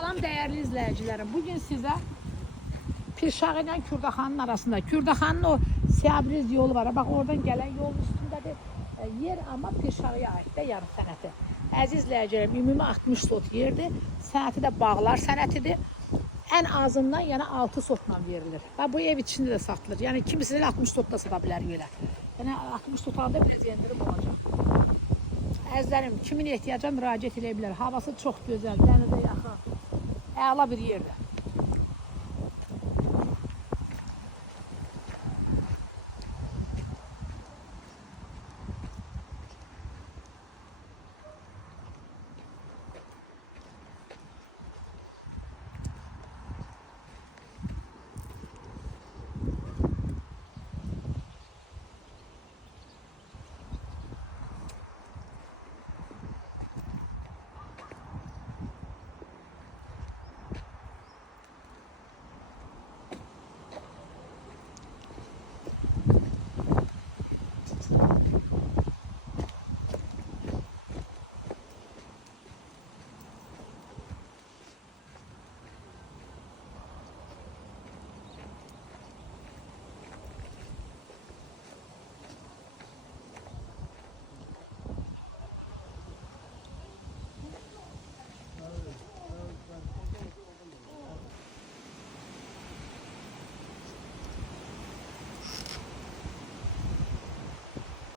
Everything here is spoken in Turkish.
Salam değerli izleyicilerim. Bugün size Pirşağı ile Kürdaxanın arasında. Kürdaxanın o Səbriz yolu var. Bak oradan gelen yolun üstündedir yer, ama Pirşağıya ait de yarım sənəti. Əziz izleyicilerim, ümumi 60 sot yerdir. Sənəti də bağlar sənətidir. En azından yani 6 sotla verilir. Ve bu ev içinde de satılır. Yani kimisi de 60 sotla satabilir böyle. Yani 60 sot alanda biraz yendirim olacak. Əzizlərim, kimin ehtiyacına müraciət edə bilər. Havası çox gözəl, dənizə yaxın. Əla bir yerdir.